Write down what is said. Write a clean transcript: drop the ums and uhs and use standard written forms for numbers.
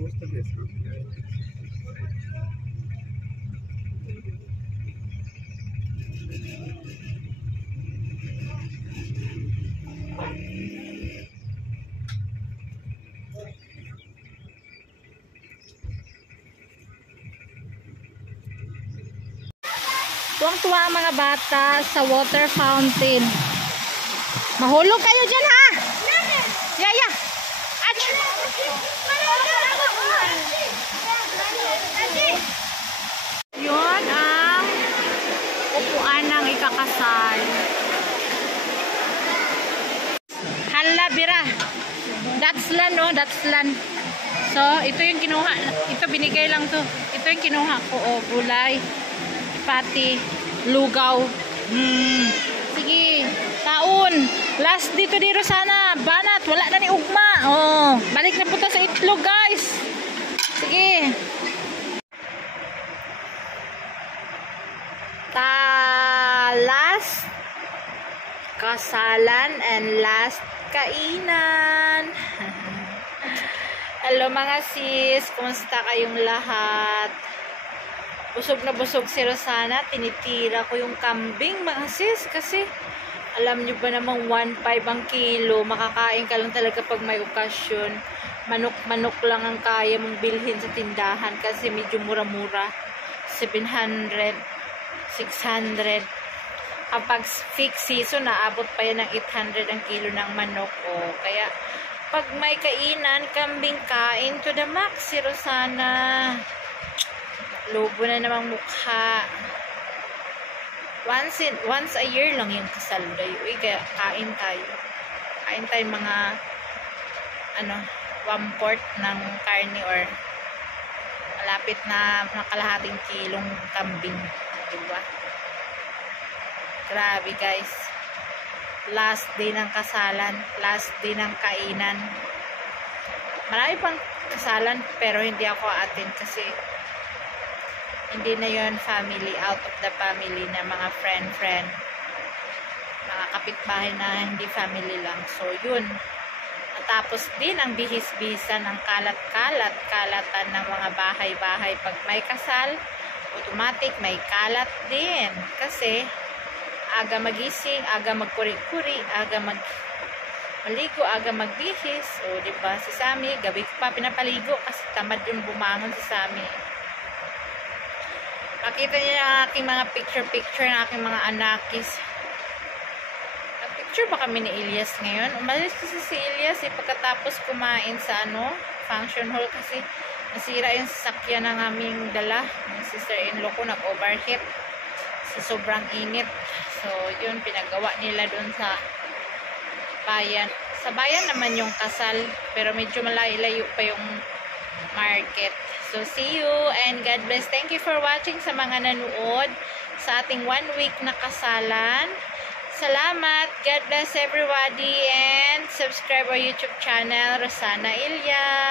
gusta de eso. Tuwang-tuwa ang mga bata sa water fountain. Mahulog kayo dyan, ha? Yaya! Ach! Yun ang upuan ng ikakasal. Hala, bira. That's land, no? That's land. So, ito yung kinuha. Ito, binigay lang to. Ito yung kinuha ko. Oh, gulay. Pati, lugaw. Sige, taon. Last dito di Rosana. Banat, wala na ni ugma. Oh, balik na po to sa itlog, guys. Sige. Last kasalan and last kainan. Hello mga sis, kumusta kayong lahat? Busog na busog si Rosana, tinitira ko yung kambing mga sis kasi alam nyo ba namang 1.5 ang kilo, makakain ka lang talaga pag may okasyon. Manok-manok lang ang kaya mong bilhin sa tindahan kasi medyo mura-mura, 700, 600. Kapag fixed season, naabot pa yan ng 800 ang kilo ng manok. O, kaya pag may kainan, kambing kain to the max si Rosana. Lobo na namang mukha. Once a year lang yung kasal dayo. Kaya kain tayo. Kain tayo mga 1/4 ng karne or malapit na kalahating kilong kambing. Diba? Grabe guys. Last day ng kasalan. Last day ng kainan. Marami pang kasalan pero hindi ako attend kasi hindi na yon family, out of the family na mga friend, mga kapitbahay na hindi family lang. So yun, natapos din ang bihis-bihisan ng kalatan ng mga bahay-bahay. Pag may kasal, automatic may kalat din kasi aga magising, aga magkuri-kuri, aga maligo, aga magbihis. O diba, si Sammy gabi ko pa pinapaligo kasi tamad yung bumangon si Sammy. Makita niyo ang aking mga picture ng aking mga anakis. Nag-picture ba kami ni Elias ngayon? Umalis kasi si Elias pagkatapos kumain sa function hall kasi nasira yung sasakyan ng aming dala. Yung sister-in-law ko nag-overheat sa sobrang init. So, yun, pinagawa nila dun sa bayan. Sa bayan naman yung kasal, pero medyo malayo pa yung market. So, see you and God bless. Thank you for watching sa mga nanood sa ating 1 week na kasalan. Salamat. God bless everybody and subscribe our YouTube channel, Rosana Ilya.